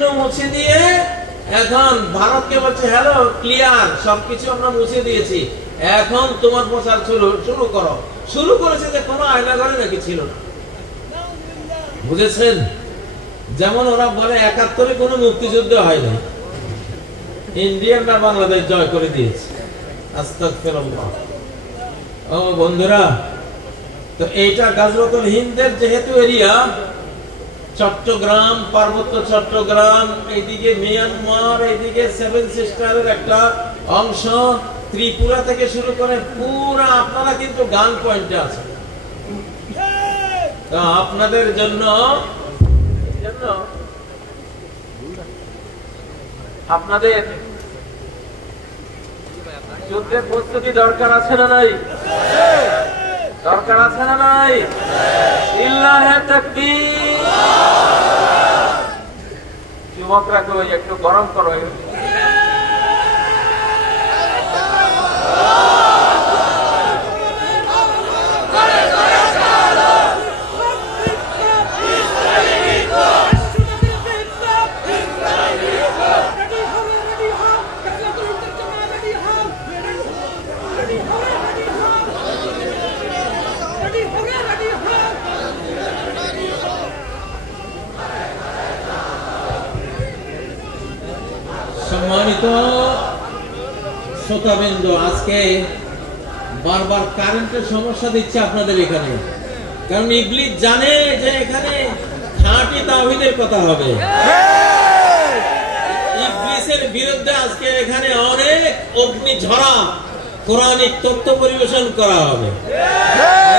চিহ্ন মুছে দিয়ে এখন ভারতকে বলছে হ্যালো ক্লিয়ার, সবকিছু আমরা মুছে দিয়েছি, এখন তোমার প্রচার শুরু করো। শুরু করেছে যে কোনো আয়না ঘরে নাকি ছিল না, বুঝেছেন? যেমন ওরা বলে ৭১-এ কোনো মুক্তিযুদ্ধ হয়নি, ইন্ডিয়ানরা বাংলাদেশ জয় করে দিয়েছে। আস্তাগফিরুল্লাহ। ও বন্ধুরা, তো এইটা গাজওয়াতুল হিন্দের যেহেতু এরিয়া, চট্টগ্রাম, পার্বত্য চট্টগ্রাম, এইদিকে মিয়ানমার, এইদিকে সেভেন সিস্টারের একটা অংশ, ত্রিপুরা থেকে শুরু করে পুরা আপনারা কিন্তু গান পয়েন্টে আছেন। তো আপনাদের জন্য আপনাদের যুদ্ধের প্রস্তুতি দরকার আছে না নাই? দরকার আছে না নাই? লিল্লাহি তাকবীর। যুবকরা কই একটু গরম করো। সম্মানিত শ্রোতাবৃন্দ, আজকে বারবার কারেন্টের সমস্যা দিচ্ছে আপনাদের এখানে, কারণ ইবলিস জানে যে এখানে খাঁটি তাওহীদের কথা হবে। ইবলিসের বিরুদ্ধে আজকে এখানে অনেক অগ্নিঝরা কোরআনিক তথ্য পরিবেশন করা হবে।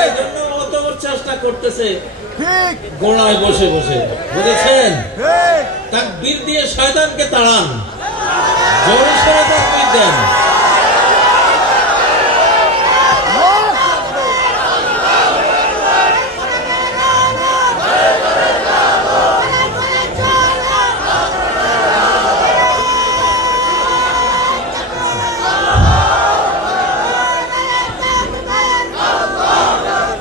এই জন্য অত চেষ্টা করতেছে গোড়ায় বসে বসে, বুঝেছেন? তাকবীর দিয়ে শয়তানকে তাড়ান, জোরে সোরে তাকবীর দেন।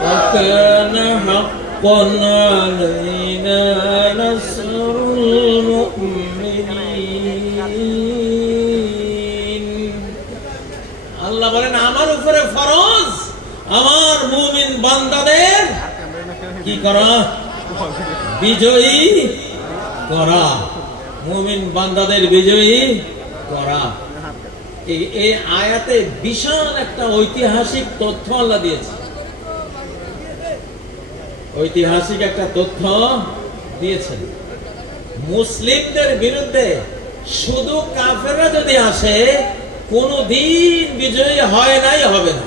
وكان حقا علينا نصر المؤمنين। আল্লাহ বলেন আমার উপরে ফরজ আমার মুমিন বান্দাদের কি করা? বিজয়ী করা, মুমিন বান্দাদের বিজয়ী করা। এই আয়াতে বিশাল একটা ঐতিহাসিক তথ্য আল্লাহ দিয়েছে, ঐতিহাসিক একটা তথ্য দিয়েছেন। মুসলিমদের বিরুদ্ধে শুধু কাফেররা যদি আসে কোনদিন বিজয়ী হয় নাই, হবে না।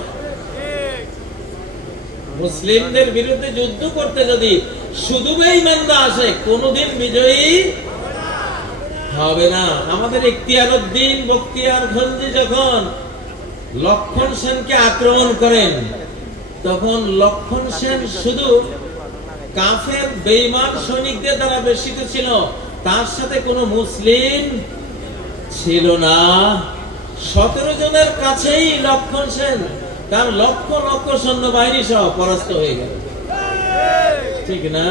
মুসলিমদের বিরুদ্ধে যুদ্ধ করতে যদি শুধু বেঈমানরা আসে কোনদিন বিজয়ী হবে না। আমাদের ইখতিয়ারউদ্দিন বখতিয়ারখলজি যখন লক্ষণ সেনকে আক্রমণ করেন, তখন লক্ষণ সেন শুধু কাফের বেঈমান সৈনিকদের দ্বারা বেষ্টিত ছিল, তার সাথে কোনো মুসলিম ছিল না। 17 জনের কাছেই লক্ষণ সেন তার লক্ষ লক্ষ সৈন্যবাহিনী সহ পরাস্ত হয়ে গেল, ঠিক না?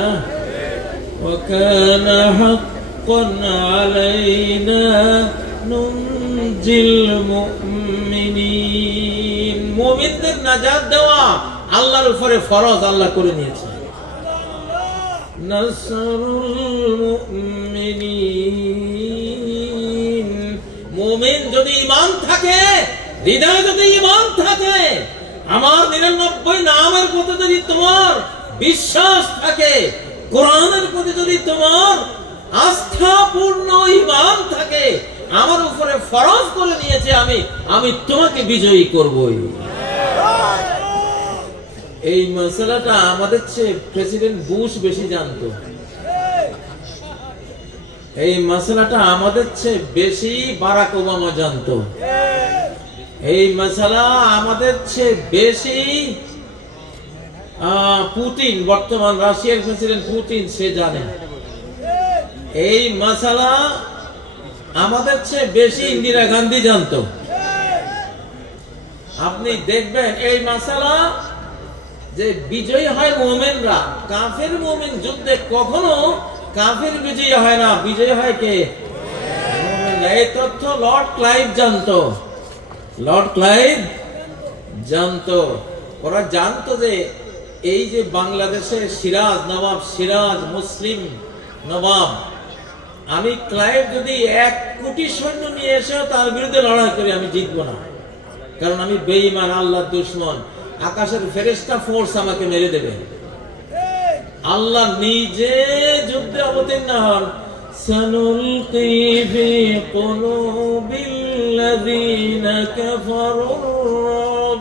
ওয়াকানা হাক্কান আলাইনা নুনজিল মুমিনিন। মুমিনদের নাজাত দেওয়া আল্লাহর উপরে ফরজ, আল্লাহ করে নিয়েছে। নাসরুল মুমিনিন, মুমিন যদি ঈমান থাকে, হৃদয়ে যদি ঈমান থাকে, আমার 99 নামের প্রতি যদি তোমার বিশ্বাস থাকে, কোরআনের প্রতি যদি তোমার আস্থাপূর্ণ ঈমান থাকে, আমার উপরে ফরজ করে নিয়েছে আমি তোমাকে বিজয়ী করবই। এই মশলাটা আমাদের চেয়ে প্রেসিডেন্ট বুশ বেশি জানতো, এই মশলাটা আমাদের চেয়ে বেশি বারাক ওবামা জানতো, এই মশলা আমাদের চেয়ে বেশি পুতিন, বর্তমান রাশিয়ার প্রেসিডেন্ট পুতিন, সে জানে। এই মশলা আমাদের চেয়ে বেশি ইন্দিরা গান্ধী জানতো। আপনি দেখবেন এই মশলা যে বিজয়ী হয় মুমিনরা, কাফের মুমিন যুদ্ধে কখনো কাফের বিজয়ী হয় না, বিজয়ী হয় কে? এই তথ্য লর্ড ক্লাইভ জানতো। লর্ড ক্লাইভ জানতো, ওরা জানতো যে এই যে বাংলাদেশের সিরাজ নবাব, সিরাজ মুসলিম নবাব, আমি ক্লাইভ যদি 1 কোটি সৈন্য নিয়ে এসে তার বিরুদ্ধে লড়াই করি, আমি জিতবো না, কারণ আমি বেঈমান, আল্লাহর দুশমন। আকাশের ফেরেশতা ফোর্স আমাকে মেরে দেবে। আল্লাহ নিজে যুদ্ধে অবতীর্ণ হন, সানুলকি ফি কুলুবিল্লাযিনা কাফারুর,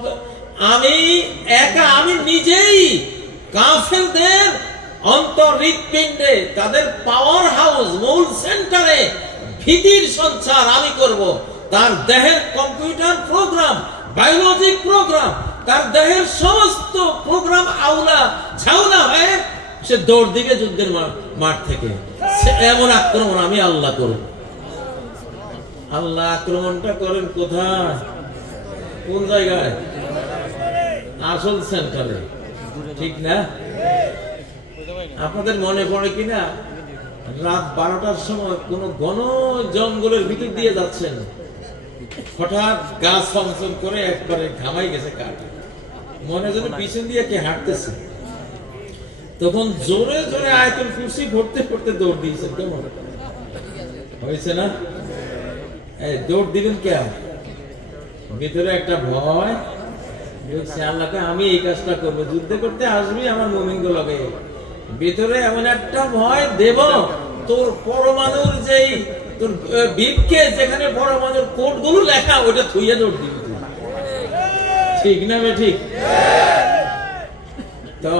আমি একা, আমি নিজেই কাফেরদের অন্তর হৃৎপিণ্ডে, তাদের পাওয়ার হাউস, মূল সেন্টারে ভীতির সঞ্চার আমি করব। তার দেহের কম্পিউটার প্রোগ্রাম, বায়োলজিক প্রোগ্রাম, তার দেহের সমস্ত প্রোগ্রাম আউলা ঝাউলা হয়ে সে দৌড় দিবে যুদ্ধের মাঠ থেকে। এমন আক্রমণ আমি আল্লাহ করব। আল্লাহ আক্রমণটা করেন কোথায়? কোন জায়গায়? আসল সেন্টারে, ঠিক না? আপনাদের মনে পড়ে কিনা রাত 12টার সময় কোন ঘন জঙ্গলের ভিতর দিয়ে যাচ্ছেন, হঠাৎ গাছ ফাংশন করে একবারে ঘামাই গেছে কাঠ, মনে যেন পিছন দিয়ে কে হাঁটতেছে, তখন জোরে জোরে আয়াতুল কুরসি পড়তে পড়তে দৌড় দিয়েছেন। কেমন হয়েছে না? দৌড় দিবেন কে? ভিতরে একটা ভয়, আল্লাহকে আমি এই কাজটা করবো, যুদ্ধ করতে আসবি আমার মুমিন গুলোকে, ভিতরে এমন একটা ভয় দেব, তোর পরমাণুর যেই তোর বিপকে যেখানে পরমাণুর কোড গুলো লেখা, ওটা থুইয়া দৌড় দিবি, ঠিক না? ঠিক। তো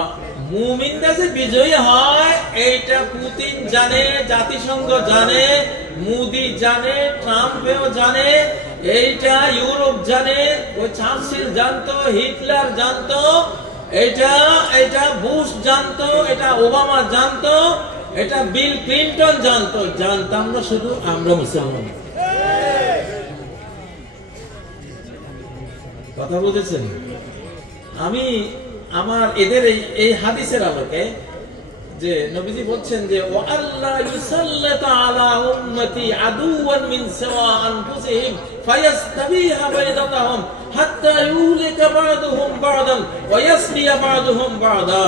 মুমিনরা যে বিজয়ী হয় এইটা পুতিন জানে, জাতিসংঘ জানে, মোদি জানে, ট্রাম্পও জানে, এইটা ইউরোপ জানে, ওই চার্চিল জানতো, হিটলার জানতো, এটা বুশ জানতো, এটা ওবামা জানতো, এটা বিল ক্লিন্টন জানতো। জানতাম না শুধু আমরা মুসলমান। কথা বুঝেছেন? আমি আমার এদের এই হাদিসের আলোকে যে নবীজি বলছেন যে ও আল্লাহ ইউসাল্লাতু আলা উম্মতি আদুওয়ান মিন সাওয়া আনফুসিহিম ফায়াসতাবিহা বাইদাতাহুম হাত্তা ইউলিকা বা'দুহুম বা'দান ওয়া ইয়াসলিয়া বা'দুহুম বা'দা।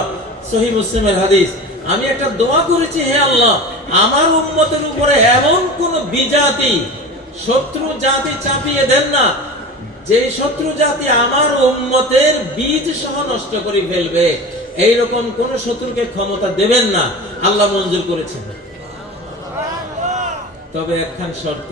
সহিহ মুসলিমের হাদিস। আমি একটা দোয়া করেছি, হে আল্লাহ, আমার উম্মতের উপরে এমন কোন বিজাতি শত্রু জাতি চাপিয়ে দেন না যে শত্রু জাতি আমার উম্মতের বীজ সহ নষ্ট করে ফেলবে, এইরকম কোন শত্রুকে ক্ষমতা দেবেন না। আল্লাহ মঞ্জুর করেছেন। তবে একখান শর্ত,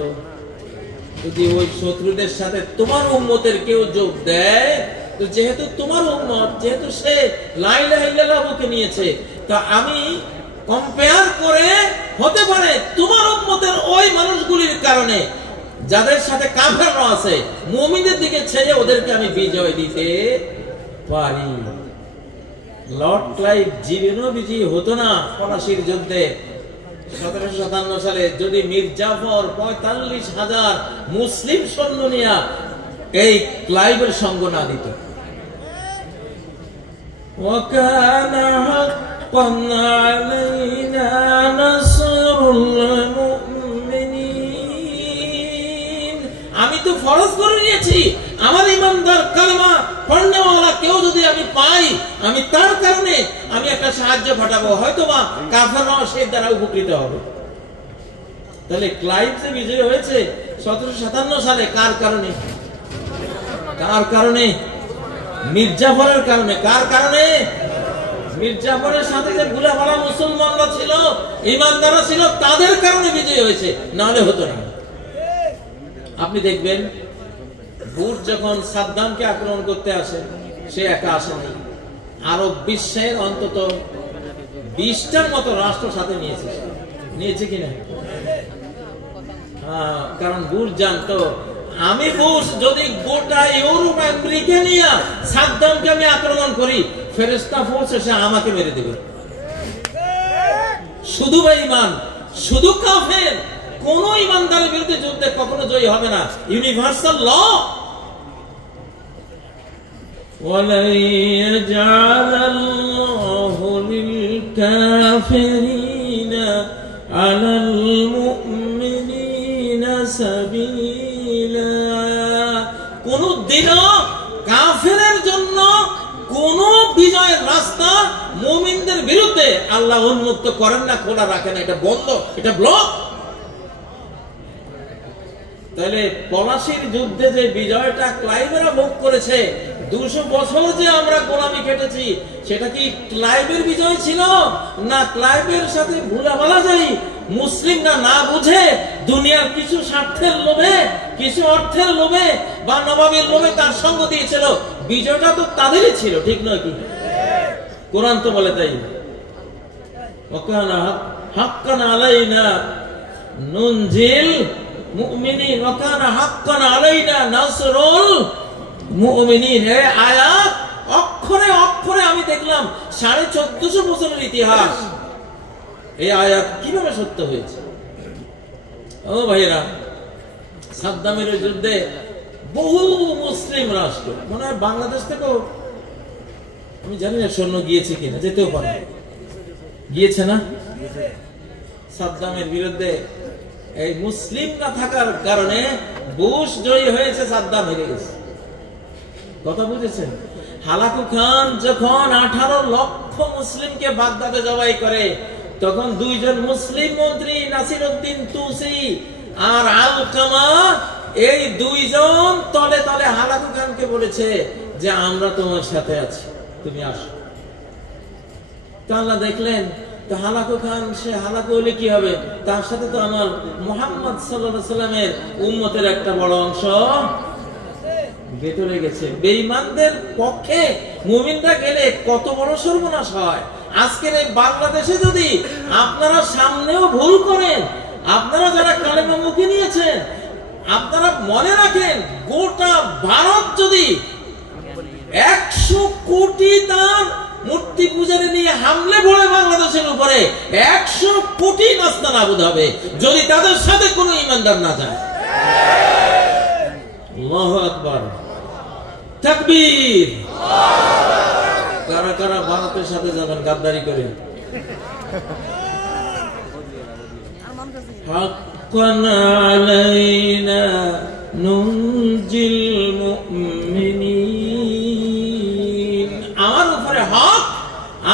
যদি ওই শত্রুদের সাথে তোমার উম্মতের কেউ যোগ দেয়, তো যেহেতু তোমার উম্মত, যেহেতু সে লা ইলাহা ইল্লাল্লাহ মুখে নিয়েছে, তা আমি কম্পেয়ার করে হতে পারে তোমার উম্মতের ওই মানুষগুলির কারণে যাদের সাথে কাফেররা আছে, মুমিনদের দিকে ছেড়ে ওদেরকে আমি বিজয় দিতে পারি। লর্ড ক্লাইভ জীবনও বিজয়ী হতো না পলাশির যুদ্ধে। 1757 সালে যদি মীর জাফর 45,000 মুসলিম সৈন্য নিয়ে এই ক্লাইভের সঙ্গ না দিত। وَكَانَ حَقًّا عَلَيْنَا نَصْرُ الْمُؤْمِنِينَ। আমি তো ফরজ করে নিয়েছি, আমার ইমানদার কালেমা পড়নেওয়ালা কেউ যদি আমি পাই, আমি তার কারণে আমি একটা সাহায্য পাঠাবো, হয়তোবা কাফেররাও সেই দ্বারা উপকৃত হবে। তাহলে ক্লাইভ যে বিজয় হয়েছে 1757 সালে কার কারণে? কার কারণে? মীর জাফরের কারণে। কার কারণে? মীর জাফরের সাথে যে বুলাফালা মুসলমানরা ছিল, ইমানদাররা ছিল, তাদের কারণে বিজয় হয়েছে, নাহলে হতো না। আপনি দেখবেন বুশ যখন সাদ্দামকে আক্রমণ করতে আসে, সে একা আসেনি, আরব বিশ্বের অন্তত 20টার মতো রাষ্ট্র সাথে নিয়েছে কিনা? কারণ বুশ জানতো, আমি বুশ যদি গোটা ইউরোপ আমেরিকা নিয়ে সাদ্দামকে আমি আক্রমণ করি, ফেরেশতা ফোর্স এসে আমাকে মেরে দেবে। শুধু বেঈমান, শুধু কাফের, কোন ইমানদারের বিরুদ্ধে যুদ্ধে কখনো জয়ী হবে না। ইউনিভার্সাল ল। وَلَن يَجْعَلَ اللَّهُ لِلْكَافِرِينَ আলাল মুমিনিনা সাবিলা। কোনদিনও কাফেরের জন্য কোন বিজয়ের রাস্তা মুমিনদের বিরুদ্ধে আল্লাহ উন্মুক্ত করেন না, খোলা রাখেন, এটা বন্ধ, এটা ব্লক। তাহলে পলাশির যুদ্ধে যে বিজয়টা ক্লাইভেরা ভোগ করেছে, 200 বছর যে আমরা গোলামি কেটেছি, সেটা কি ক্লাইভের বিজয় ছিল? না ক্লাইভের সাথে ভুলাভালা যাই মুসলিমরা না বুঝে দুনিয়ার কিছু স্বার্থের লোভে, কিছু অর্থের লোভে বা নবাবের লোভে তার সঙ্গ দিয়েছিল। বিজয়টা তো তাদেরই ছিল, ঠিক নয় কি? কোরআন তো বলে তাই, ওয়াকানা হাক্কান আলাইনা নুনজিল মুমিনিন ওয়াকানা হাক্কান আলাইনা নাসরুল মুমিনিন। এই আয়াত অক্ষরে অক্ষরে আমি দেখলাম 1450 বছরের ইতিহাস, এই আয়াত কিভাবে সত্য হয়েছে। ও ভাইরা, সাদ্দামের যুদ্ধে বহু মুসলিম রাষ্ট্র, মনে হয় বাংলাদেশ থেকেও, আমি জানি না সৈন্য গিয়েছে কিনা, যেতেও পারে, গিয়েছে না? সাদ্দামের বিরুদ্ধে এই মুসলিম না থাকার কারণে বুশ জয়ী হয়েছে, সাদ্দাম হেরে গেছে। কথা বুঝেছেন? হালাকু খান যখন 18 লক্ষ মুসলিমকে বাগদাদে জবাই করে, তখন 2 জন মুসলিম মন্ত্রী নাসিরউদ্দিন তুসি আর আলকামা, এই 2 জন তলে তলে হালাকু খানকে বলেছে যে আমরা তোমার সাথে আছি, তুমি আসো। তো আল্লাহ দেখলেন, তো হালাকু খান, সে হালাকু হলে কি হবে, তার সাথে তো আমার মুহাম্মদ সাল্লাল্লাহু আলাইহি ওয়াসাল্লামের উম্মতের একটা বড় অংশ ভেতরে গেছে। বেঈমানদের পক্ষে মুমিনরা গেলে কত বড় সর্বনাশ হয়। আজকের এই বাংলাদেশে যদি আপনারা সামনেও ভুল করেন, আপনারা যারা কালেমা মুখে নিয়েছেন, আপনারা মনে রাখেন, গোটা ভারত যদি 100 কোটি তার মূর্তি পূজারে নিয়ে হামলে পড়ে বাংলাদেশের উপরে, 100 কোটি নাস্তানাবুদ হবে যদি তাদের সাথে কোনো ইমানদার না যায়। আল্লাহু আকবার, তাকবীর। কারা কারা ভারতের সাথে যাবেন গাদ্দারি করে? হাক্কান আলাইনা নুনজিল মুমিনিন। আমার উপরে হক,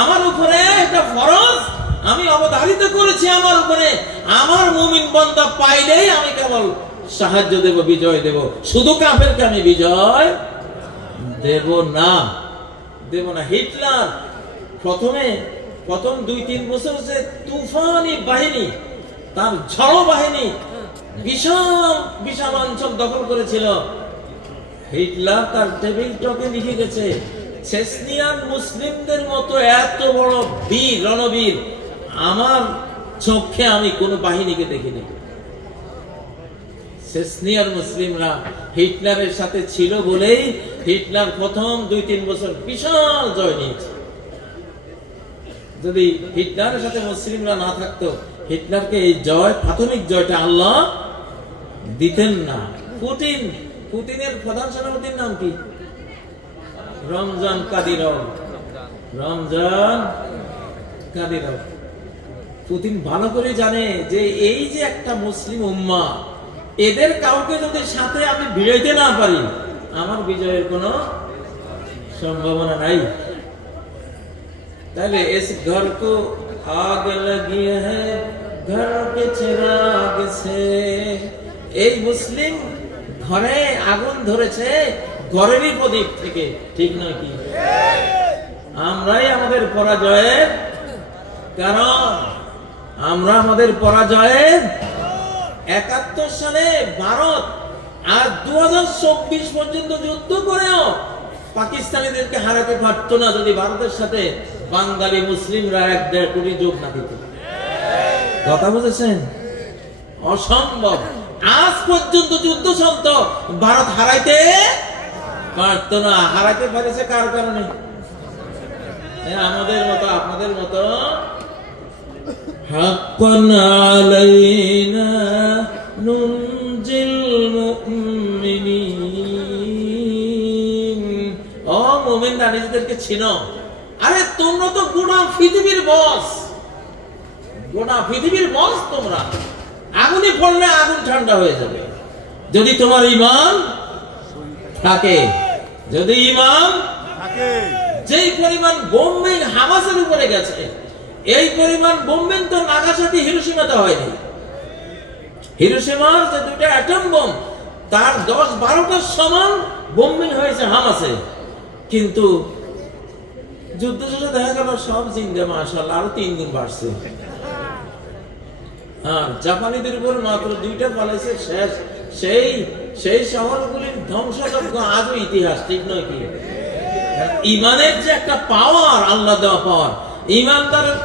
আমার উপরে এটা ফরজ, আমি অবধারিত করেছি আমার উপরে। আমার মুমিন বান্দা পাইলেই আমি কেবল সাহায্য দেব, বিজয় দেব। শুধু কাফেরকে আমি বিজয় দেব না, দেব না। হিটলার প্রথম 2-3 বছর যে তুফানি বাহিনী, তার ঝড় বাহিনী বিশাল বিশাল অঞ্চল দখল করেছিল, হিটলার তার টেবিল টকে লিখে গেছে, চেচনিয়ান মুসলিমদের মতো এত বড় বীর, রণবীর আমার চোখে আমি কোন বাহিনীকে দেখিনি। চেচনিয়ার মুসলিমরা হিটলারের সাথে ছিল বলেই হিটলার প্রথম 2-3 বছর বিশাল জয় নিয়েছে। যদি হিটলারের সাথে মুসলিমরা না থাকতো, হিটলারকে এই জয়, প্রাথমিক জয়টা আল্লাহ দিতেন না। পুতিনের প্রধান সেনাপতির নাম কি? Ramzan Kadyrov. Ramzan Kadyrov. Putin ভালো করে জানে যে এই যে একটা মুসলিম উম্মাহ, এদের কাউকে যদি সাথে আমি ভিড়াইতে না পারি, আমার বিজয়ের কোনো সম্ভাবনা নাই। তাহলে इस घर को आग लगी है घर के चिराग से। এই মুসলিম ঘরে আগুন ধরেছে ঘরেরই প্রদীপ থেকে, ঠিক নয় কি? আমরাই আমাদের পরাজয়ের কারণ, আমরা আমাদের পরাজয়ের 71 সালে ভারত আর 2024 পর্যন্ত যুদ্ধ করেও পাকিস্তানিদেরকে হারাতে পারতো না যদি ভারতের সাথে বাঙালি মুসলিমরা 1-1.5 কোটি যোগ না দিত। কথা বুঝেছেন? অসম্ভব। আজ পর্যন্ত যুদ্ধ চলত, ভারত হারাইতে পারত না। হারাইতে পারেছে কার কারণে? আমাদের মতো, আপনাদের মতো। হাক্কান আলাইনা নুনজিল মুমিনিন। ও মুমিনরা, নিজেদেরকে চিনো। আরে তোমরা তো গোটা পৃথিবীর বস, গোটা পৃথিবীর বস তোমরা। আগুনে পড়লে আগুন ঠান্ডা হয়ে যাবে যদি তোমার ঈমান থাকে। যদি ঈমান থাকে, যেই পরিমাণ বোম্বিং হামাসের উপরে গেছে, এই পরিমাণ বোম্বিং তো নাগাসাকি হিরোশিমাতে হয়নি। হিরোশিমার যে দুইটা অ্যাটম বোম, তার 10-12টার সমান বোম্বিং হয়েছে হামাসে। কিন্তু যুদ্ধ শেষে দেখা গেল সব জিন্দা, মাশাআল্লাহ, আরো 3 গুণ বাড়ছে। আর জাপানিদের উপর মাত্র 2টা ফলাইছে, শেষ। সেই শহরগুলির ধ্বংসযজ্ঞ আজও ইতিহাস, ঠিক নয় কি? ইমানের যে একটা পাওয়ার, আল্লাহ দেওয়া পাওয়ার। ইমানদারের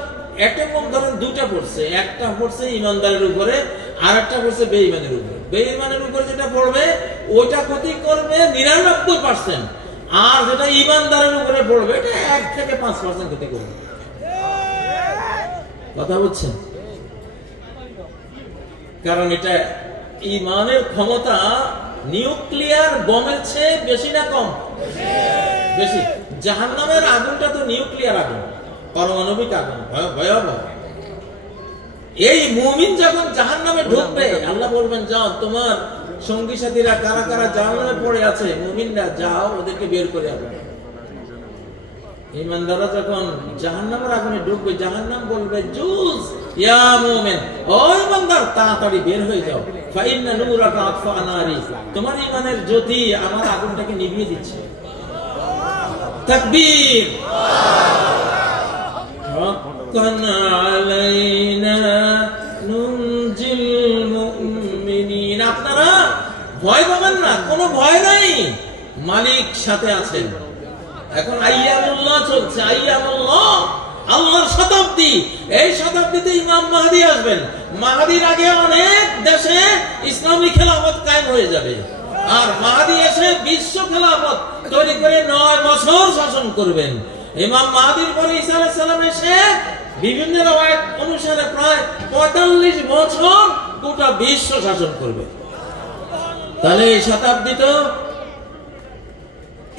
একটা বোম ধরেন 2টা পড়ছে, একটা পড়ছে ইমানদারের উপরে, আর একটা পড়ছে বেঈমানের উপরে। বেঈমানের উপরে যেটা পড়বে ওইটা ক্ষতি করবে 99%, আর যেটা ইমানদারের উপরে পড়বে এটা 1 থেকে 5% ক্ষতি করবে। কথা বুঝছেন? কারণ এটা ইমানের ক্ষমতা নিউক্লিয়ার বোমের চেয়ে বেশি না কম? বেশি। জাহান্নামের আগুনটা তো নিউক্লিয়ার আগুন, পারমাণবিক আগুন, ভয়াবহ। এই মুমিন যখন জাহান্নামে ঢুকবে, আল্লাহ বলবেন, যাও তোমার সঙ্গী সাথীরা কারা কারা জাহান্নামে পড়ে আছে, মুমিনরা যাও ওদেরকে বের করে আনো। ঈমানদাররা যখন জাহান্নামের আগুনে ঢুকবে, জাহান্নাম বলবে, জুজ ইয়া মুমিন, ও ঈমানদার, তাড়াতাড়ি বের হয়ে যাও। ফাইন্না নূরাকা আতফা নারি, তোমার ঈমানের জ্যোতি আমার আগুনটাকে নিভিয়ে দিচ্ছে। তাকবীর। হাক্কান আলাইনা নুনজিল মুমিনিন। আপনারা ভয় পাবেন না, কোনো ভয় নাই, মালিক সাথে আছেন। এখন আইয়ামুল্লাহ চলছে, আইয়ামুল্লাহ, আল্লাহর শতাব্দী। এই শতাব্দীতে ইমাম মাহদী আসবেন। মাহদীর আগে অনেক দেশে ইসলামী খেলাফত কায়েম হয়ে যাবে, আর মাহদী এসে বিশ্ব খেলাফত তৈরি করে 9 বছর শাসন করবেন। ইমাম মাহদীর পরে ঈসা আলাইহিস সালাম এসে বিভিন্ন রওয়ায়াত অনুসারে প্রায় 45 বছর গোটা বিশ্ব শাসন করবে। তাহলে এই শতাব্দী তো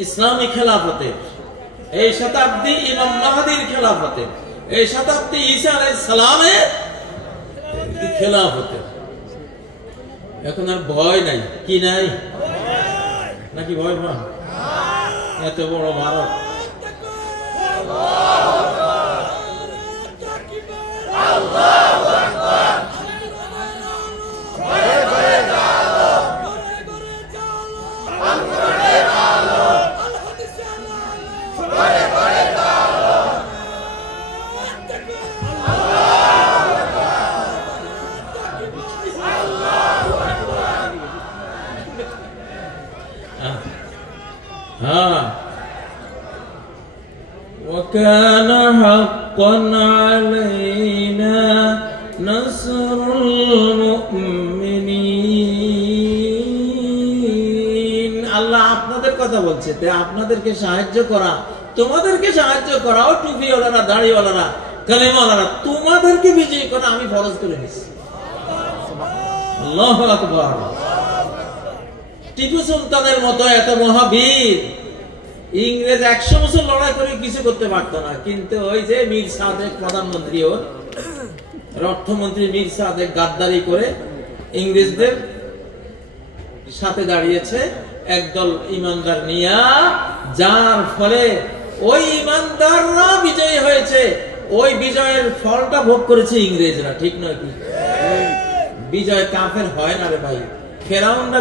ইসলামী খেলাফতের, এই শতাব্দী ইমাম মাহদীর খেলাফতের, এই শতাব্দী ঈসা আলাইহিস সালামের খেলাফতের। এখন আর ভয় নাই, কি নাই? নাকি ভয় পান? এত বড় ভারত, وكان حقا علينا نصر المؤمنين। আল্লাহ আপনাদের কথা বলছে, আপনাদেরকে সাহায্য করা, তোমাদেরকে সাহায্য করা, ও টুপিওয়ালারা, দাড়িওয়ালারা, কালেমাওয়ালারা, তোমাদেরকে বিজয়ী করা আমি ফরজ করে নিয়েছি। আল্লাহু আকবার। টিপু সুলতানের মতো এত মহাবীর ইংরেজ 100 বছর লড়াই করে কিছু করতে পারতো না, কিন্তু ওই যে মীর সাদেক প্রধানমন্ত্রী, ওর অর্থমন্ত্রী মীর সাদেক গাদ্দারি করে ইংরেজদের সাথে দাঁড়িয়েছে একদল ইমানদার নিয়া, যার ফলে ওই ইমানদাররা বিজয়ী হয়েছে। ওই বিজয়ের ফলটা ভোগ করেছে ইংরেজরা, ঠিক নয় কি? বিজয় কাফের হয় না রে ভাই। ফেরাউনরা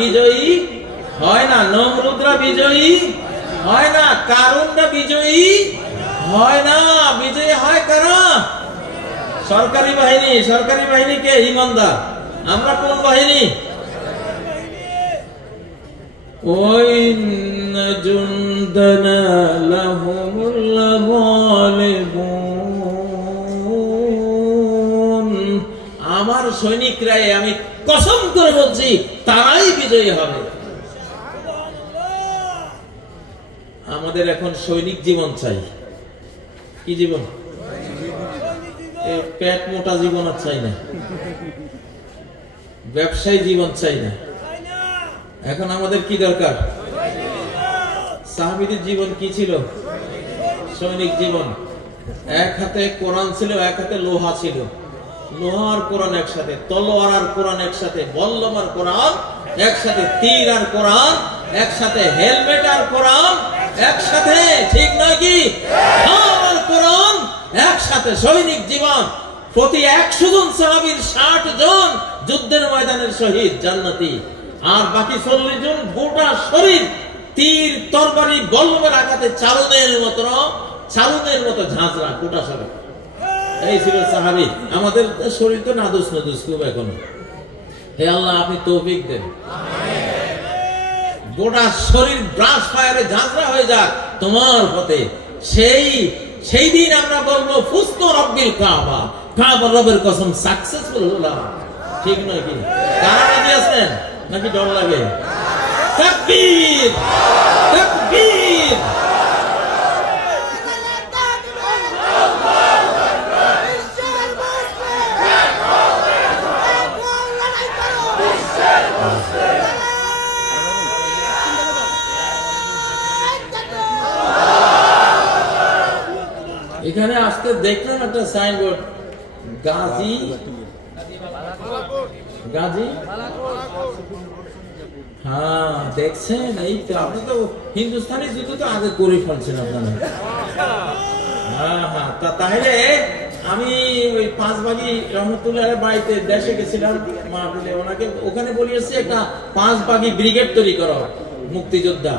বিজয়ী হয় না, নমরুদরা বিজয়ী হয় না, কারুনরা বিজয়ী হয় না। বিজয়ী হয় কারা? সরকারি বাহিনী। সরকারি বাহিনীকে ঈমানদার। আমরা কোন বাহিনী? ওয়াইন্না জুনদানা লাহুমুল গালিবুন। আমার সৈনিকরাই, আমি কসম করে বলছি, তারাই বিজয়ী হবে। আমাদের এখন সৈনিক জীবন চাই। কি জীবন? পেট মোটা জীবন আর চাই না, ব্যবসায়ী জীবন চাই না। এখন আমাদের কি দরকার? সাহাবীদের জীবন কি ছিল? সৈনিক জীবন। এক হাতে কোরআন ছিল, এক হাতে লোহা ছিল। লোহা আর কোরআন একসাথে, তলোয়ার আর কোরআন একসাথে, বল্লম আর কোরআন একসাথে, তীর আর কোরআন একসাথে, হেলমেট আর কোরআন একসাথে, ঠিক নয় কি? আর কোরআন একসাথে। সৈনিক জীবন, প্রতি 100 জন সাহাবীর 60 জন যুদ্ধের ময়দানের শহীদ জান্নাতি, আর বাকি 40 জন গোটা শরীর তীর তরবারি বল্লমের আঘাতে চালনের মতো ঝাঁঝরা গোটা শরীর। এই ছিল সাহাবী। আমাদের শরীর তো নাদুস নাদুস খুব এখন। হে আল্লাহ, আপনি তৌফিক দেন, গোটা শরীর ব্রাশ ফায়ারে ঝাঁঝরা হয়ে যাক তোমার পথে। সেই দিন আমরা বলবো ফুজতু রব্বিল কাবা, কাবার রবের কসম সাকসেসফুল হলাম, ঠিক নয় কি? কারা রাজি আছেন নাকি ডর লাগে? তাকবীর, তাকবীর। এখানে আসতে দেখলাম একটা সাইনবোর্ড, গাজী হ্যাঁ দেখছেন? এই তো আপনি তো হিন্দুস্তানি যুদ্ধ তো আগে করে ফেলছেন আপনারা। হ্যাঁ হ্যাঁ, তাহলে আমি ওই 5 ভাগী রহমতুল্লাহের বাড়িতে দেশে গেছিলাম, মাহফিলে ওনাকে ওখানে বলিয়েছি একটা 5 ভাগী ব্রিগেড তৈরি করো, মুক্তিযোদ্ধা।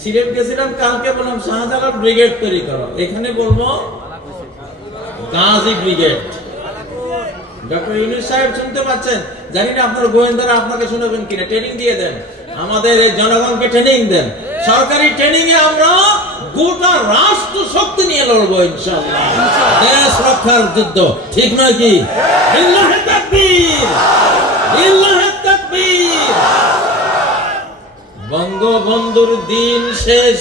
সিলেট গেছিলাম কালকে, বললাম শাহজালাল ব্রিগেড তৈরি করো, এখানে বলবো গাজী ব্রিগেড। ডক্টর ইউনূস সাহেব শুনতে পাচ্ছেন? জানি না আপনার গোয়েন্দারা আপনাকে শোনাবেন কিনা, ট্রেনিং দিয়ে দেন, আমাদের এই জনগণকে ট্রেনিং দেন। সরকারি ট্রেনিং এ আমরা গোটা রাষ্ট্র শক্তি নিয়ে লড়বো ইনশাআল্লাহ, দেশ রক্ষার যুদ্ধ, ঠিক নয় কি? ইল্লাহি তাকবীর, ইল্লাহি তাকবীর। বঙ্গবন্ধুর দিন শেষ,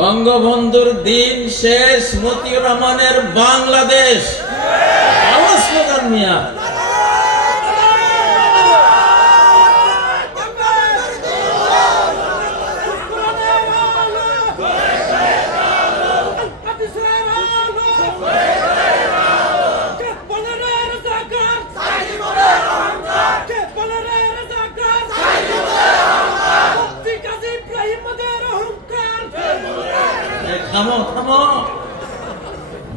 বঙ্গবন্ধুর দিন শেষ, মতিউর রহমানের বাংলাদেশ। আওয়াজ করুন মিয়া।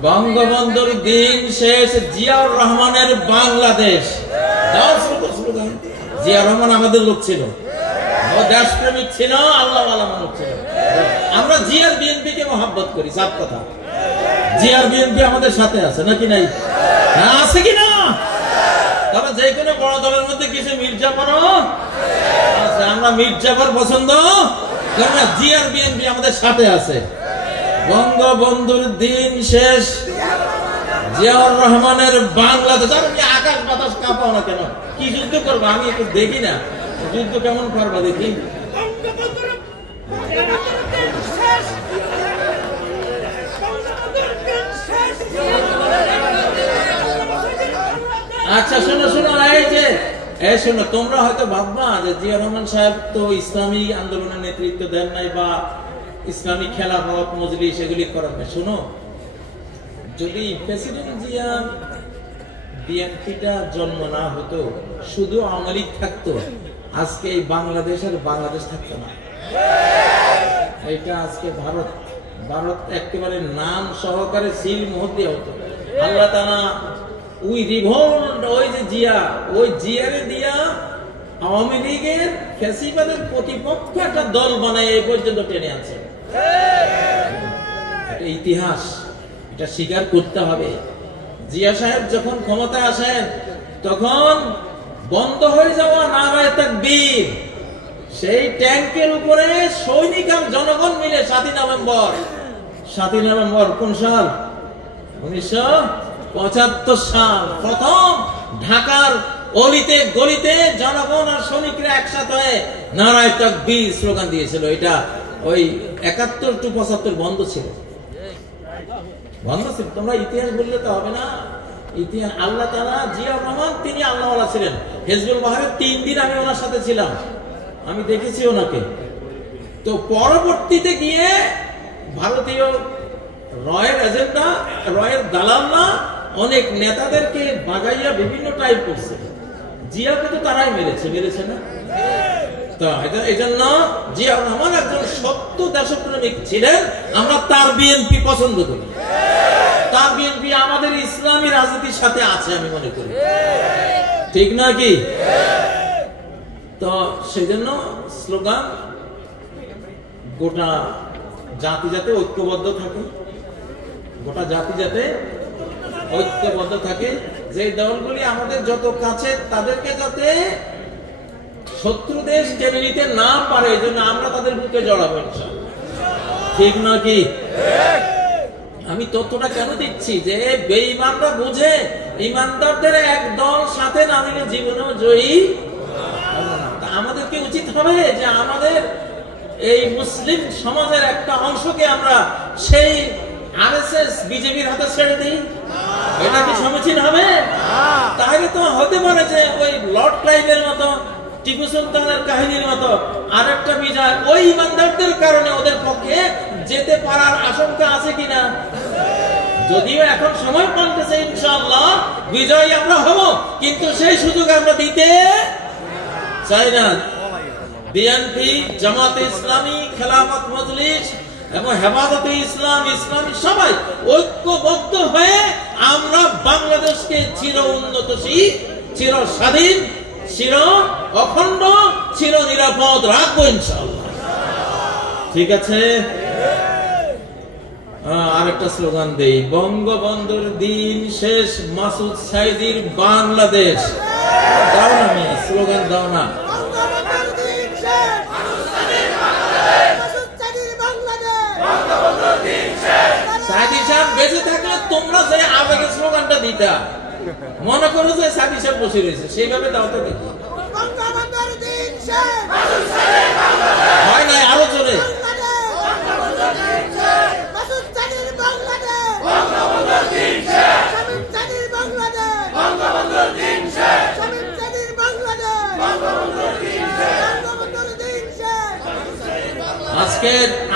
বঙ্গবন্ধুর দিন শেষ, জিয়াউর রহমানের বাংলাদেশ। জিয়া রহমান আমাদের লোক ছিল, ও দেশপ্রেমিক ছিল, আল্লাহওয়ালা মানুষ ছিল। আমরা জিয়ার বিএনপি কে মহব্বত করি, সাফ কথা। জিয়ার বিএনপি আমাদের সাথে আছে নাকি নাই? আছে কিনা? তবে যে কোনো বড় দলের মধ্যে কিছু মির্জাফর আছে, আমরা মির্জাফর পছন্দ করি না, জিয়ার বিএনপি আমাদের সাথে আছে। বঙ্গবন্ধুর দিন শেষ, জিয়াউর রহমানের বাংলাদেশ। আমি আকাশ বাতাস কাঁপাও না কেন? কি যুদ্ধ করবো? আমি একটু দেখি না যুদ্ধ কেমন করবা, দেখি। আচ্ছা শোনো শোনো, এই শোনো, তোমরা হয়তো ভাববা যে জিয়াউর রহমান সাহেব তো ইসলামী আন্দোলনের নেতৃত্ব দেন নাই বা ইসলামী খেলাফত মজলিস এগুলি করার না। শোনো, যদি প্রেসিডেন্ট জিয়া বিএনপিটা জন্ম না হতো, শুধু আওয়ামী লীগ থাকতো, আজকে এই বাংলাদেশের বাংলাদেশ থাকতো না। এটা আজকে ভারত একেবারে নাম সহকারে সিল মোহর দিয়ে হতো। আল্লাহ তাআলা ওই রিভোল্ট, ওই যে জিয়া, ওই জিয়ারে দিয়া আওয়ামী লীগের ফ্যাসিবাদের প্রতিপক্ষ একটা দল বানায় এই পর্যন্ত টেনে আছে। ইতিহাস, এটা স্বীকার করতে হবে। জিয়া সাহেব যখন ক্ষমতায় আসেন, তখন বন্ধ হয়ে যাওয়া নারায়ে তাকবীর, সেই ট্যাঙ্কের উপরে সৈনিক আর জনগণ মিলে 7ই নভেম্বর কোন সাল? 1975 সাল প্রথম ঢাকার অলিতে গলিতে জনগণ আর সৈনিকরা একসাথে হয়ে নারায়ে তাকবীর স্লোগান দিয়েছিল। এটা ওই 71 to 75 বন্ধ ছিল। তোমরা ইতিহাস বললে তো হবে না। ইতিহাস আল্লাহ তাআলা, জিয়াউর রহমান তিনি আল্লাহওয়ালা ছিলেন। হিজবুল বাহারের 3 দিন আমি ওনার সাথে ছিলাম, আমি দেখেছি ওনাকে। তো পরবর্তীতে গিয়ে ভারতীয় রয়ের এজেন্ডা, রয়ের দালালরা অনেক নেতাদেরকে বাগাইয়া বিভিন্ন টাইপ করছে। জিয়াকে তো তারাই মেরেছে না? তো এই জন্য জিয়াউর রহমান একজন সত্য দেশপ্রেমিক ছিলেন। আমরা তার বিএনপি পছন্দ করি। তার বিএনপি আমাদের ইসলামী রাজনীতির সাথে আছে আমি মনে করি, ঠিক না কি? তো সেই জন্য স্লোগান গোটা জাতি যাতে ঐক্যবদ্ধ থাকে, গোটা জাতি যাতে ঐক্যবদ্ধ থাকে, যে দলগুলি আমাদের যত কাছে তাদেরকে যাতে শত্রু দেশ টেনে নিতে না পারে, এই জন্য আমরা তাদের বুকে জড়াবো ইনশাআল্লাহ, ঠিক না কি? আমি তথ্যটা কেন দিচ্ছি যে বেঈমানরা বুঝে ইমানদারদের এক দল সাথে না নিলে জীবনেও জয়ী হবে না। আমাদেরকে উচিত হবে যে আমাদের এই মুসলিম সমাজের একটা অংশকে আমরা সেই আরএসএস বিজেপির হাতে ছেড়ে দিই। এটা কি সমীচীন হবে? তাহলে তো হতে পারে যে ওই লর্ড ক্লাইভের মতো, টিপু সুলতানের কাহিনীর মতো আরেকটা বিজয় ওই ইমানদারদের কারণে ওদের পক্ষে যেতে পারার আশঙ্কা আছে কিনা। যদিও এখন সময় পাল্টেছে, ইনশাআল্লাহ বিজয়ী আমরা হব, কিন্তু সেই সুযোগ আমরা দিতে চাই না। বিএনপি, জামাতে ইসলামী, খেলাফত মজলিস এবং হেফাজতে ইসলাম, ইসলামী সবাই ঐক্যবদ্ধ হয়ে আমরা বাংলাদেশকে চির উন্নতশীল, চির স্বাধীন, চির অখণ্ড, চির নিরাপদ রাখবো ইনশাআল্লাহ, ঠিক আছে? আরেকটা স্লোগান দেই, বঙ্গবন্ধুর দিন শেষ, মাসুদ সাঈদীর বাংলাদেশ। দাও না মেয়ে, স্লোগান দাও না। সাঈদী সাহেব বেঁচে থাকলে তোমরা যে আবেগে স্লোগানটা দিতা, মনে করো যে সাঈদী সাহেব বসে রয়েছে, সেইভাবে দাও তো দেখি। হয় নাই, আরো জোরে।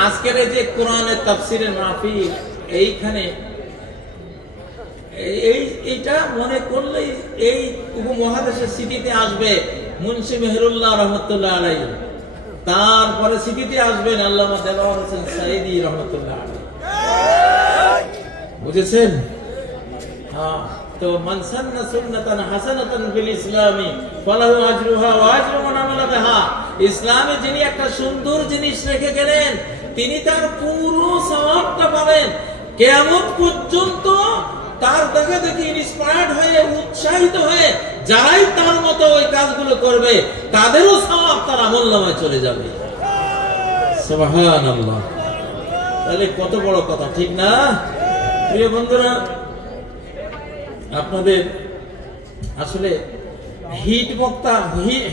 আজকের এই যে কোরআনের তাফসীরের মাহফিল, এইখানে এইটা মনে করলেই এই উপমহাদেশের স্মৃতিতে আসবে মুন্সি মেহেরুল্লাহ রহমতুল্লাহ আলাইহি, তারপরে স্মৃতিতে আসবেন আল্লামা দেলোয়ার হোসেন সাঈদী রহমতুল্লাহ আলাইহি। বুঝেছেন? হ্যাঁ। তো মান সান্না সুন্নাতান হাসানাতান ফিল ইসলামি ফালাহু আজরুহা ওয়া আজরু মান আমালা বিহা। ইসলামে যিনি একটা সুন্দর জিনিস রেখে গেলেন, তিনি তার পুরো সওয়াবটা পাবেন। কিয়ামত পর্যন্ত তার দেখা দেখি ইন্সপায়ার্ড হয়ে, উৎসাহিত হয়ে যারাই তার মতো ওই কাজগুলো করবে, তাদেরও সওয়াব তার আমলনামায় চলে যাবে। সুবহানাল্লাহ। তাহলে কত বড় কথা, ঠিক না? প্রিয় বন্ধুরা, আপনাদের আসলে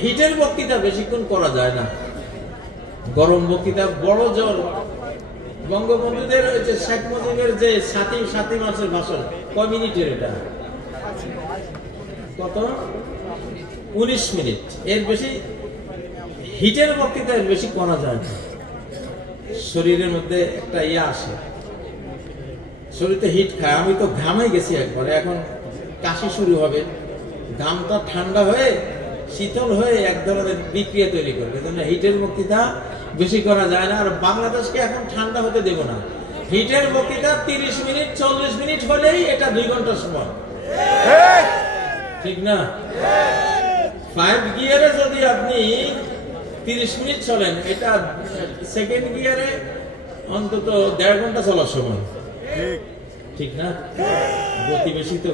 হিটের বক্তৃতা বেশিক্ষণ করা যায় না। গরম বক্তৃতা বড় জোর। বঙ্গবন্ধুদের শেখ মুজিবের যে 7 মাসের ভাষণ, কয় মিনিটের? এটা কত? 19 মিনিট। এর বেশি হিটের বক্তৃতা এর বেশি করা যায় না। শরীরের মধ্যে একটা আসে, শরীরে হিট খায়। আমি তো ঘামে গেছি একবারে, এখন কাশি শুরু হবে। ঘামটা ঠান্ডা হয়ে শীতল হয়ে এক ধরনের বিক্রিয়া তৈরি করবে। হিটের বক্তৃতা বেশি করা যায় না। আর বাংলাদেশকে এখন ঠান্ডা হতে দেব না। হিটের বক্তৃতা 30 মিনিট 40 মিনিট হলেই এটা 2 ঘন্টার সময়, ঠিক না? 5 গিয়ারে যদি আপনি 30 মিনিট চলেন, এটা সেকেন্ড গিয়ারে অন্তত 1.5 ঘন্টা চলার সময়, ঠিক না? গতি বেশি তো।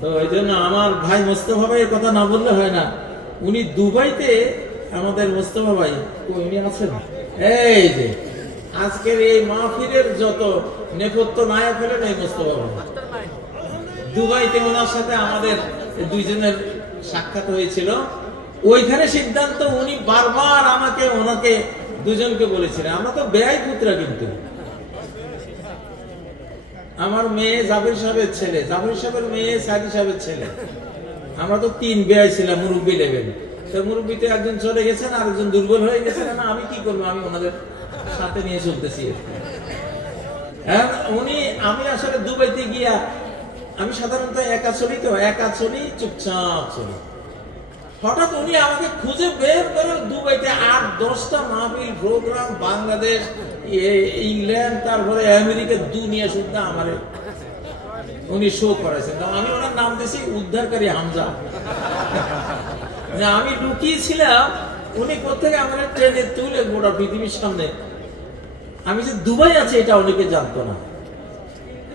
তো এই জন্য আমার ভাই মোস্তফা ভাইয়ের কথা না বললে হয় না। উনি দুবাইতে, আমাদের মোস্তফা ভাই উনি আছেন, এই যে আজকের এই মাহফিলের যত নেপথ্য নায়ক হলেন এই মোস্তফা ভাই। দুবাইতে ওনার সাথে আমাদের দুইজনের সাক্ষাৎ হয়েছিল, ওইখানে সিদ্ধান্ত উনি বারবার আমাকে ওনাকে দুজনকে বলেছিলেন, আমরা তো বেয়াই পুত্রা, কিন্তু আমার মেয়ে জাফর সাহেবের ছেলে, জাফর সাহেবের মেয়ে সাদি সাহেবের ছেলে, আমরা তো 3 বেয়াই ছিলাম মুরব্বী লেভেল। তো মুরব্বীতে একজন চলে গেছেন, আরেকজন দুর্বল হয়ে গেছেন, না আমি কি করবো, আমি ওনাদের সাথে নিয়ে চলতেছি। হ্যাঁ, আমি আসলে দুবাইতে গিয়া, আমি সাধারণত একা চলি, তো একা চলি, চুপচাপ চলি। হঠাৎ উনি আমাকে খুঁজে বের করে দুবাইতে 8-10টা মাহফিল প্রোগ্রাম, বাংলাদেশ, ইংল্যান্ড, তারপরে আমেরিকা, দুনিয়া শুদ্ধ আমার উনি শো করেছেন। আমি ওনার নাম দিয়েছি উদ্ধারকারী হামজা। আমি লুকিয়েছিলাম, উনি কোথেকে আমার ট্রেনে তুলে গোটা পৃথিবীর সামনে, আমি যে দুবাই আছে এটা অনেকে জানতো না।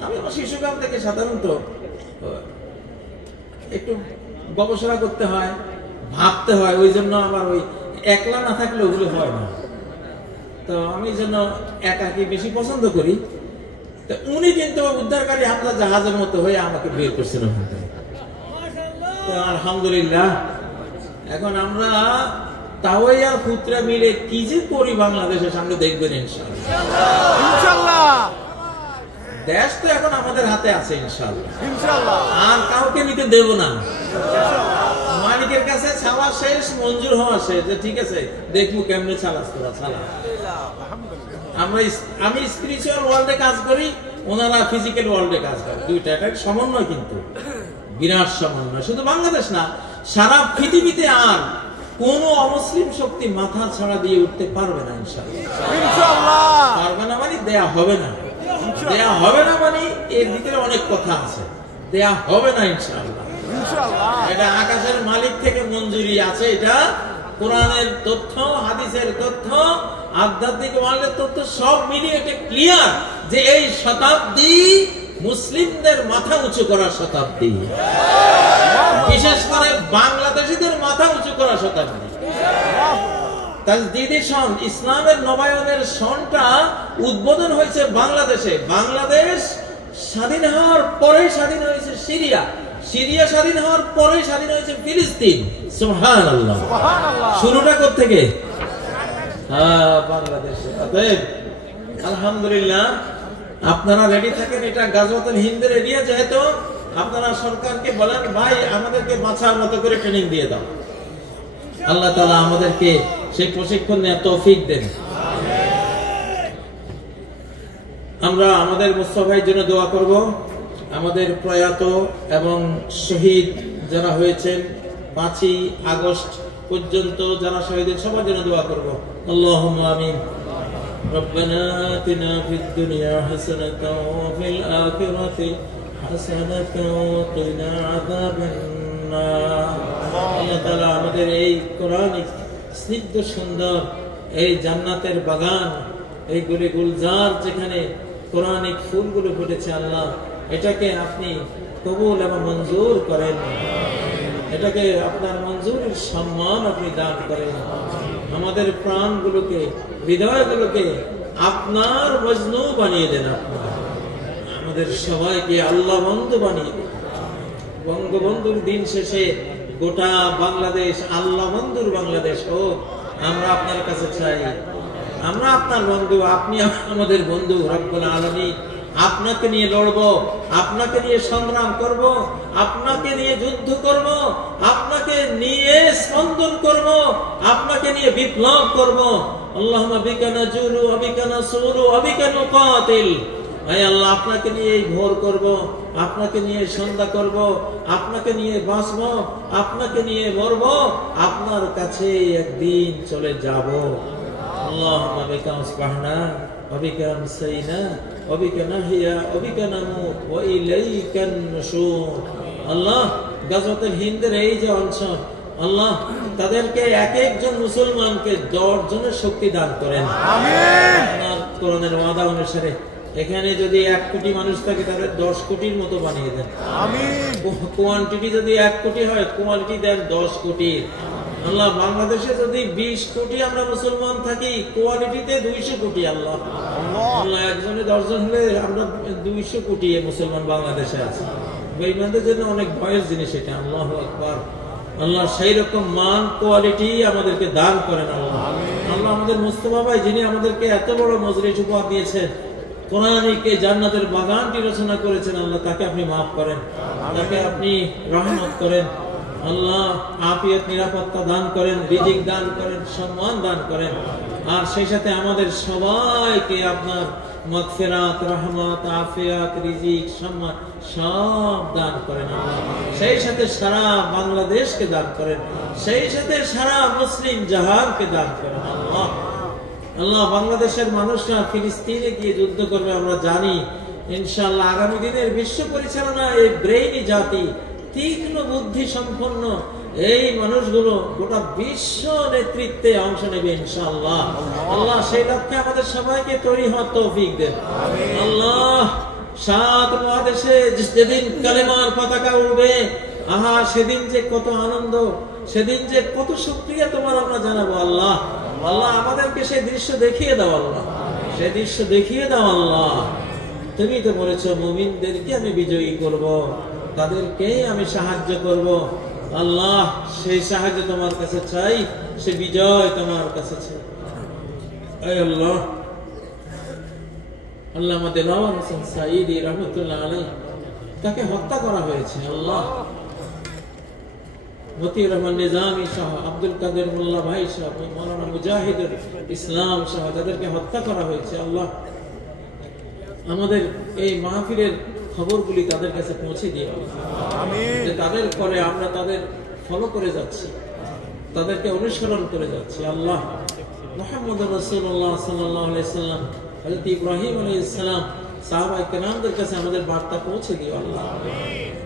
আমি আমার শিশুকাল থেকে সাধারণত একটু গবেষণা করতে হয়, ভাবতে হয়, ওই জন্য আমার ওই একলা না থাকলে ওগুলো হয় না। তো আমি যেন একাকি বেশি পছন্দ করি। তো উনি কিন্তু উদ্ধারকারী হামজা জাহাজের মতো হয়ে আমাকে বের করছেন। আলহামদুলিল্লাহ, এখন আমরা তাওই আর পুত্রা মিলে কি যে করি বাংলাদেশের সামনে দেখবেন ইনশাআল্লাহ। দেশ তো এখন আমাদের হাতে আছে ইনশাআল্লাহ, আর কাউকে নিতে দেব না। মালিকের কাছে ছাওয়া শেষ, মঞ্জুর হওয়া শেষ, যে ঠিক আছে দেখবো কেমনে চালাস তোরা, চালা। আমি স্পিরিচুয়াল ওয়ার্ল্ডে কাজ করি, ওনারা ফিজিক্যাল ওয়ার্ল্ডে কাজ করে, দুইটা একটা সমন্বয়, কিন্তু বিরাট সমন্বয়। শুধু বাংলাদেশ না, সারা পৃথিবীতে আর কোন অমুসলিম শক্তি মাথা ছাড়া দিয়ে উঠতে পারবে না ইনশাআল্লাহ। পারবে না মানে দেয়া হবে না, দেয়া হবে না মানে এর ভিতরে অনেক কথা আছে, দেয়া হবে না ইনশাআল্লাহ। এটা আকাশের মালিক থেকে মঞ্জুরি আছে, এটা কোরআনের তথ্য, হাদিসের তথ্য, আধ্যাত্মিক ওয়ার্ল্ডের তথ্য সব মিলিয়ে এটা ক্লিয়ার যে এই শতাব্দী মুসলিমদের মাথা উঁচু করার শতাব্দী, বিশেষ করে বাংলাদেশিদের মাথা উঁচু করার শতাব্দী। তাজদীদি সন, ইসলামের নবায়নের সনটা উদ্বোধন হয়েছে বাংলাদেশে। বাংলাদেশ স্বাধীন হওয়ার পরে স্বাধীন হয়েছে সিরিয়া, সিরিয়া স্বাধীন হওয়ার পরে স্বাধীন হয়েছে ফিলিস্তিন। সুবহানাল্লাহ, শুরুটা কোত্থেকে? বাংলাদেশে। অতএব আলহামদুলিল্লাহ, আপনারা রেডি থাকেন। এটা গাজওয়াতুল হিন্দের এরিয়া, যেহেতু আপনারা সরকারকে বলেন ভাই আমাদেরকে বাঁচার মতো করে ট্রেনিং দিয়ে দাও। আল্লাহ তাআলা আমাদেরকে সেই প্রশিক্ষণ নেওয়ার তৌফিক দেন। আমরা আমাদের মুস্তাফা ভাইয়ের জন্য দোয়া করব, আমাদের প্রয়াত এবং শহীদ যারা হয়েছেন 5ই আগস্ট পর্যন্ত যারা শহীদ, সবার জন্য দোয়া করব। আল্লাহুম্মা আমিন। ربنا آتنا في الدنيا حسنة وفي الآخرة حسنة وقنا عذاب النار। আল্লাহ তাআলা আমাদের এই কোরআনিক স্নিগ্ধ সুন্দর এই জান্নাতের বাগান, এইগুলি গুলজার যেখানে কোরআনিক ফুলগুলো ফুটেছে, আল্লাহ এটাকে আপনি কবুল এবং মঞ্জুর করেন, এটাকে আপনার মঞ্জুরের সম্মান আপনি দান করেন। আমাদের প্রাণগুলোকে, হৃদয়গুলোকে আপনার মজনু বানিয়ে দেন, আমাদের সবাইকে আল্লাহ বন্ধু বানিয়ে দেন। বঙ্গবন্ধুর দিন শেষে গোটা বাংলাদেশ আল্লাহ বন্ধুর বাংলাদেশ হোক, আমরা আপনার কাছে চাই। আমরা আপনার বন্ধু, আপনি আমাদের বন্ধু রব্বুল আলামিন। আপনাকে নিয়ে লড়ব, আপনাকে নিয়ে সংগ্রাম করব, আপনাকে নিয়ে যুদ্ধ করব, আপনাকে নিয়ে স্পন্দন করব, আপনাকে নিয়ে বিপ্লব করব। আল্লাহুম্মা বিকা নাজুলু ওয়া বিকা নাসুলু ওয়া বিকা নুকাতিল। হে আল্লাহ, আপনাকে নিয়ে ভোর করব, আপনাকে নিয়ে সন্ধ্যা করব, আপনাকে নিয়ে বাঁচব, আপনাকে নিয়ে মরব, আপনার কাছে একদিন চলে যাব। আল্লাহুম্মা বিকা আসবাহনা ওয়া বিকা আমসাইনা ওয়া বিকা নাহইয়া ওয়া বিকা নামুত ওয়া ইলাইকান নুশুর। আল্লাহ, গাজওয়াতুল হিন্দের এই যে অঞ্চল, আল্লাহ তাদেরকে এক একজন মুসলমানকে 10 জনের শক্তি দান করেন। আমিন। আপনার কোরআনের ওয়াদা অনুসারে এখানে যদি 1 কোটি মানুষ থাকে তাহলে 10 কোটির মতো বানিয়ে দেন। আমিন। কোয়ান্টিটি যদি 1 কোটি হয়, কোয়ালিটি দেন 10 কোটি। আল্লাহ, বাংলাদেশে যদি 20 কোটি আমরা মুসলমান থাকি, কোয়ালিটিতে 200 কোটি। আল্লাহ আল্লাহ, একজনে 10 জন হলে আমরা 200 কোটি মুসলমান বাংলাদেশে আছে। বেঈমানদের জন্য অনেক ভয়ের জিনিস এটা। আল্লাহু আকবার। আল্লাহ সেই রকম মান কোয়ালিটি আমাদেরকে দান করেন আল্লাহ। আল্লাহ আমাদের মুস্তাফা ভাই যিনি আমাদেরকে এত বড় মজলিস উপহার দিয়েছেন, কোরআনিকে জান্নাতের বাগানটি রচনা করেছেন, আল্লাহ তাকে আপনি মাফ করেন, তাকে আপনি রহমত করেন আল্লাহ, আফিয়ত নিরাপত্তা দান করেন, রিজিক দান করেন, সম্মান দান করেন, আর সেই সাথে আমাদের সবাইকে আপনার মাগফিরাত, রহমত, আফিয়াত, রিজিক, সম্মান সব দান করেন আল্লাহ। সেই সাথে সারা বাংলাদেশকে দান করেন, সেই সাথে সারা মুসলিম জাহানকে দান করেন আল্লাহ। আল্লাহ বাংলাদেশের মানুষরা ফিলিস্তিনে গিয়ে যুদ্ধ করবে আমরা জানি, ইনশাআল্লাহ আগামী দিনের বিশ্ব পরিচালনা এই ব্রেইনি জাতি, তীক্ষ্ণ বুদ্ধি সম্পন্ন এই মানুষগুলো গোটা বিশ্ব নেতৃত্বে অংশ নেবে ইনশাআল্লাহ। আল্লাহ সেই লক্ষ্যে আমাদের সবাইকে তৈরি হওয়ার তৌফিক দেন আল্লাহ। 7 মহাদেশে যেদিন কালেমার পতাকা উড়বে, আহা সেদিন যে কত আনন্দ, সেদিন যে কত শুকরিয়া তোমার আমরা জানাবো আল্লাহ। আল্লাহ আমাদেরকে সেই দৃশ্য দেখিয়ে দাও আল্লাহ, সেই দৃশ্য দেখিয়ে দাও আল্লাহ। তুমি তো বলেছো মুমিনদেরকে আমি বিজয়ী করব, তাদেরকে আমি সাহায্য করব আল্লাহ। সেই সাহায্য তোমার কাছে চাই, সে বিজয় তোমার কাছে চাই আল্লাহ। আল্লাহ আমাদের দেলাওয়ার হোসেন সাঈদী রহমতুল্লাহ আলাইহি তাকে হত্যা করা হয়েছে আল্লাহ। মতিউর রহমান নিজামী সহ, আব্দুল কাদের মোল্লা ভাই সহ, মৌলানা মুজাহিদুল ইসলাম সহ যাদেরকে হত্যা করা হয়েছে আল্লাহ, আমাদের এই মাহফিলের খবরগুলি তাদের কাছে পৌঁছে দিয়ে যে তাদের পরে আমরা তাদের ফলো করে যাচ্ছি, তাদেরকে অনুসরণ করে যাচ্ছি আল্লাহ। মুহাম্মদ রাসূলুল্লাহ সাল্লাল্লাহু আলাইহি সাল্লাম, হযরত ইব্রাহিম আলাইহিস সালাম, সাহাবায়ে কেরামদের কাছে আমাদের বার্তা পৌঁছে দিও আল্লাহ।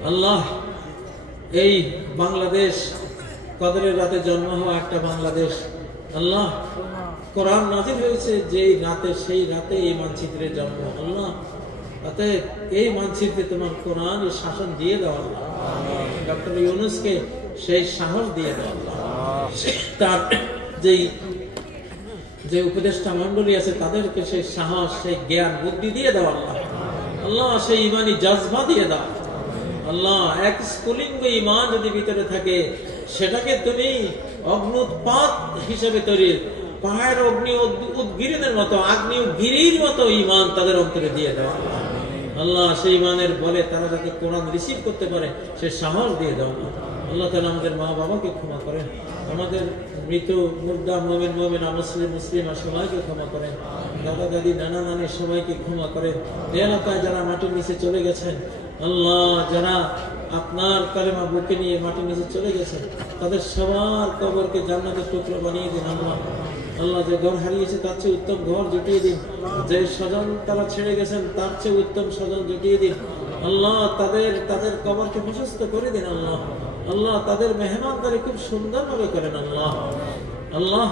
আল্লাহ এই বাংলাদেশ কদরের রাতে জন্ম হওয়া একটা বাংলাদেশ আল্লাহ, কোরআন নাযিল হয়েছে যেই রাতে, সেই রাতে এই মানচিত্রের জন্ম আল্লাহ। তাতে এই মানচিত্রে তোমার কোরআন শাসন দিয়ে দাও আল্লাহ। ডক্টর ইউনূসকে সেই সাহস দিয়ে দাও আল্লাহ, তার যে উপদেষ্টা মণ্ডলী আছে তাদেরকে সেই সাহস, সেই জ্ঞান বুদ্ধি দিয়ে দাও আল্লাহ। আল্লাহ সেই ইমানি জজবা দিয়ে দাও আল্লাহ। এক স্ফুলিঙ্গ ইমান যদি ভিতরে থাকে, সেটাকে তুমি অগ্নুৎপাত হিসেবে তৈরি, পাহাড়ের অগ্নি উদ্গিরণের মতো, আগ্নি উদ্গিরির মতো ইমান তাদের অন্তরে দিয়ে দাও আল্লাহ। সেই ইমানের বলে তারা যাতে কোরআন রিসিভ করতে পারে সে সাহস দিয়ে দাও আল্লাহ। তাআলা আমাদের মা বাবাকে ক্ষমা করেন, আমাদের মৃত মুর্দা মুমিন মুমিনা মুসলিম মুসলিমা সবাইকে ক্ষমা করেন, দাদা দাদি নানা নানি সবাইকে ক্ষমা করেন। এই এলাকায় যারা মাটির নিচে চলে গেছেন আল্লাহ, যারা আপনার কালেমা বুকে নিয়ে মাটির নিচে চলে গেছেন, তাদের সবার কবরকে জান্নাতের টুকরো বানিয়ে দিন আল্লাহ। আল্লাহ যে ঘর হারিয়েছে তার চেয়ে উত্তম ঘর জুটিয়ে দিন, যে স্বজন তারা ছেড়ে গেছেন তার চেয়ে উত্তম স্বজন জুটিয়ে দিন আল্লাহ। তাদের কবরকে প্রশস্ত করে দিন আল্লাহ। আল্লাহ তাদের মেহমানদারি খুব সুন্দরভাবে করেন আল্লাহ। আল্লাহ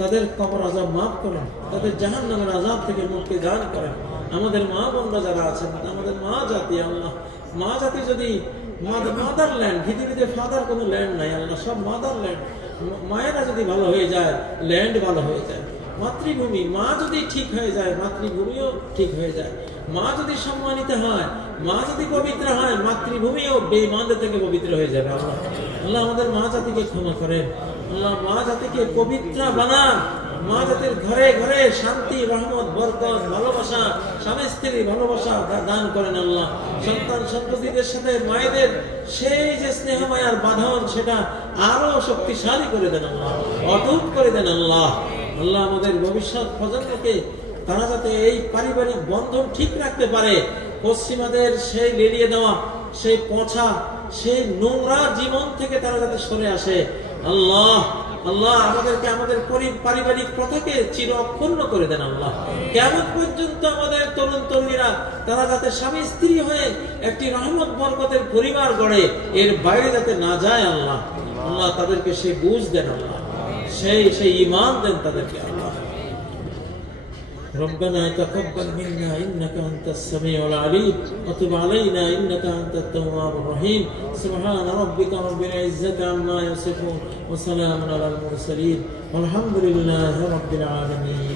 তাদের কবর আযাব মাফ করেন, তাদের জাহান্নামের আযাব থেকে মুক্তি দান করেন। আমাদের মা বোনরা যারা আছেন, আমাদের মা জাতি আল্লাহ, মা জাতি যদি মাদারল্যান্ড, পৃথিবীতে ফাদার কোনো ল্যান্ড নাই আল্লাহ, সব মাদারল্যান্ড। মায়েরা যদি ভালো হয়ে যায়, ল্যান্ড ভালো হয়ে যায়। মাতৃভূমি, মা যদি ঠিক হয়ে যায়, মাতৃভূমিও ঠিক হয়ে যায়। মা যদি সম্মানিত হয়, মা যদি পবিত্র হয়, মাতৃভূমিও বেঈমানদের থেকে পবিত্র হয়ে যাবে আল্লাহ। আল্লাহ আমাদের মা জাতিকে ক্ষমা করেন আল্লাহ, মা জাতিকে পবিত্র বানান। মা জাতির ঘরে ঘরে শান্তি, রহমত, বরকত, ভালোবাসা, স্বামী স্ত্রী ভালোবাসা দান করেন আল্লাহ। সন্তান সন্ততিদের সাথে মায়েদের সেই যে স্নেহময় বাঁধন, সেটা আরো শক্তিশালী করে দেন আল্লাহ, অটুট করে দেন আল্লাহ। আল্লাহ আমাদের ভবিষ্যৎ প্রজন্মকে তারা যাতে এই পারিবারিক বন্ধন ঠিক রাখতে পারে, পশ্চিমাদের সেই লেলিয়ে দেওয়া, সেই পচা, সেই নোংরা জীবন থেকে তারা যাতে সরে আসে আল্লাহ। আল্লাহ আমাদেরকে আমাদের পারিবারিক প্রথাকে চির অক্ষুণ্ণ করে দেন আল্লাহ। কিয়ামত পর্যন্ত আমাদের তরুণ তরুণীরা তারা যাতে স্বামী স্ত্রী হয়ে একটি রহমত বরকতের পরিবার গড়ে, এর বাইরে যাতে না যায় আল্লাহ। আল্লাহ তাদেরকে সেই বুঝ দেন আল্লাহ, সেই ঈমান দেন তাদেরকে আল্লাহ। ربنا تقبل منا إنك أنت السميع العليم وتب علينا إنك أنت التواب الرحيم سبحان ربك رب العزة عما يصفون وسلام على المرسلين والحمد لله رب العالمين.